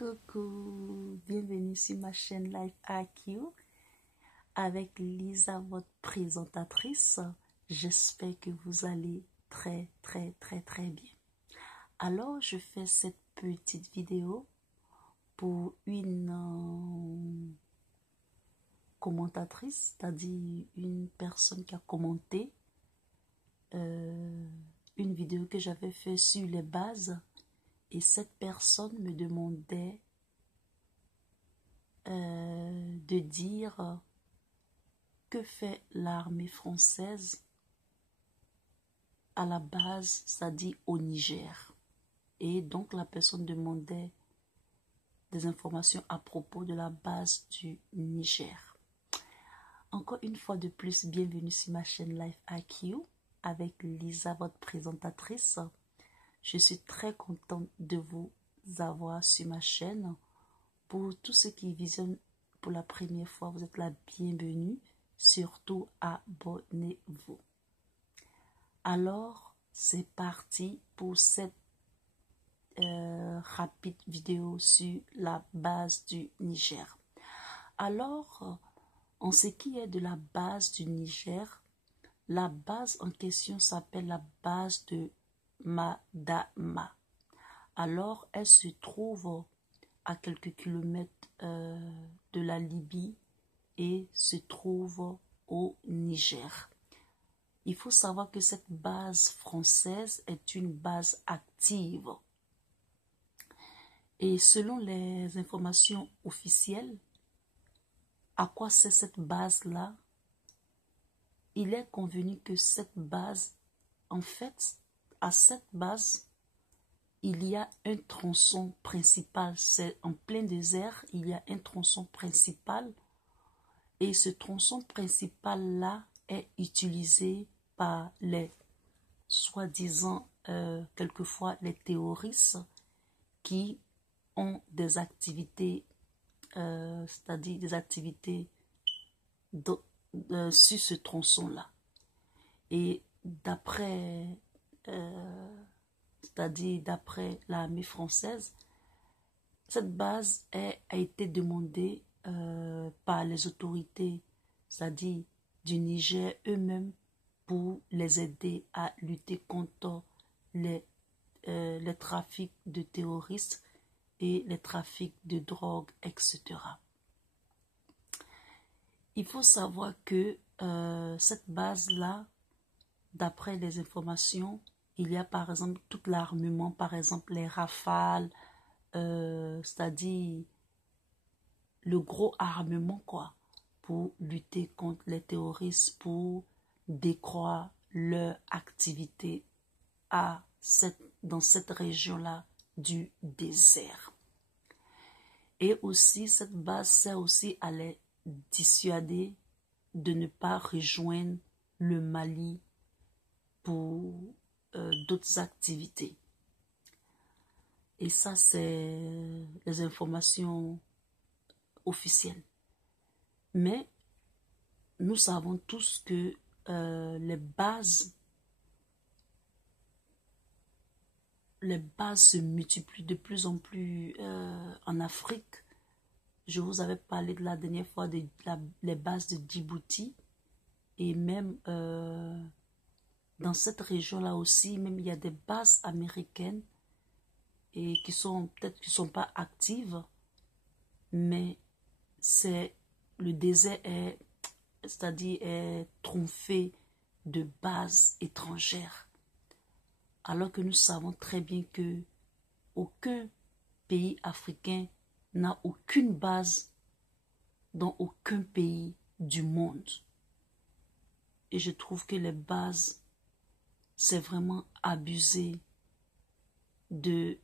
Coucou, bienvenue sur ma chaîne Life IQ avec Lisa, votre présentatrice. J'espère que vous allez très bien. Alors, je fais cette petite vidéo pour une commentatrice, c'est-à-dire une personne qui a commenté une vidéo que j'avais fait sur les bases. Et cette personne me demandait de dire que fait l'armée française à la base, c'est-à-dire au Niger. Et donc la personne demandait des informations à propos de la base du Niger. Encore une fois de plus, bienvenue sur ma chaîne Life IQ avec Lisa, votre présentatrice. Je suis très contente de vous avoir sur ma chaîne. Pour tous ceux qui visionnent pour la première fois, vous êtes la bienvenue. Surtout, abonnez-vous. Alors, c'est parti pour cette rapide vidéo sur la base du Niger. Alors, en ce qui est de la base du Niger, la base en question s'appelle la base de Madama. Alors, elle se trouve à quelques kilomètres de la Libye et se trouve au Niger. Il faut savoir que cette base française est une base active. Et selon les informations officielles, à quoi sert cette base-là? Il est convenu que cette base, en fait, à cette base, il y a un tronçon principal. C'est en plein désert, il y a un tronçon principal. Et ce tronçon principal-là est utilisé par les soi-disant, quelquefois, les terroristes qui ont des activités, c'est-à-dire des activités sur ce tronçon-là. Et d'après c'est-à-dire d'après l'armée française, cette base a été demandée par les autorités, c'est-à-dire du Niger eux-mêmes, pour les aider à lutter contre les trafics de terroristes et les trafics de drogue, etc. Il faut savoir que cette base-là, d'après les informations, il y a par exemple tout l'armement, par exemple les Rafales, c'est-à-dire le gros armement quoi, pour lutter contre les terroristes, pour décroître leur activité dans cette région-là du désert. Et aussi, cette base sert aussi à les dissuader de ne pas rejoindre le Mali pour d'autres activités. Et ça, c'est les informations officielles. Mais nous savons tous que les bases se multiplient de plus en plus en Afrique. Je vous avais parlé de la dernière fois les bases de Djibouti. Et même dans cette région-là aussi, même il y a des bases américaines et qui sont peut-être qui sont pas actives, mais le désert est tronqué de bases étrangères, alors que nous savons très bien que aucun pays africain n'a aucune base dans aucun pays du monde. Et je trouve que les bases, c'est vraiment abuser de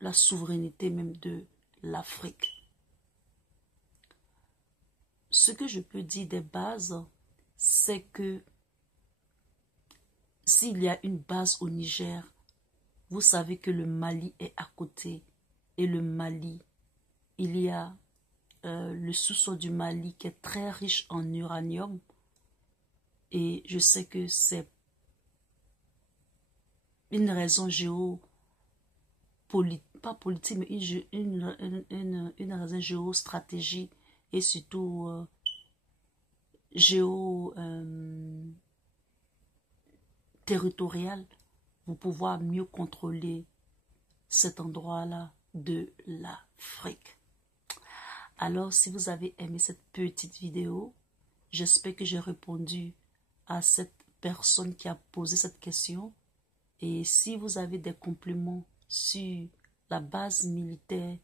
la souveraineté même de l'Afrique. Ce que je peux dire des bases, c'est que s'il y a une base au Niger, vous savez que le Mali est à côté. Et le Mali, il y a le sous-sol du Mali qui est très riche en uranium. Et je sais que c'est une raison pas politique, mais une raison géostratégie et surtout territoriale pour pouvoir mieux contrôler cet endroit-là de l'Afrique. Alors, si vous avez aimé cette petite vidéo, j'espère que j'ai répondu à cette personne qui a posé cette question. Et si vous avez des compléments sur la base militaire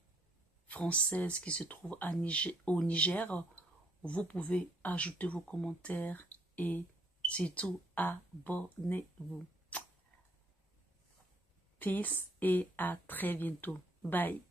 française qui se trouve au Niger, vous pouvez ajouter vos commentaires et surtout abonnez-vous. Peace et à très bientôt. Bye.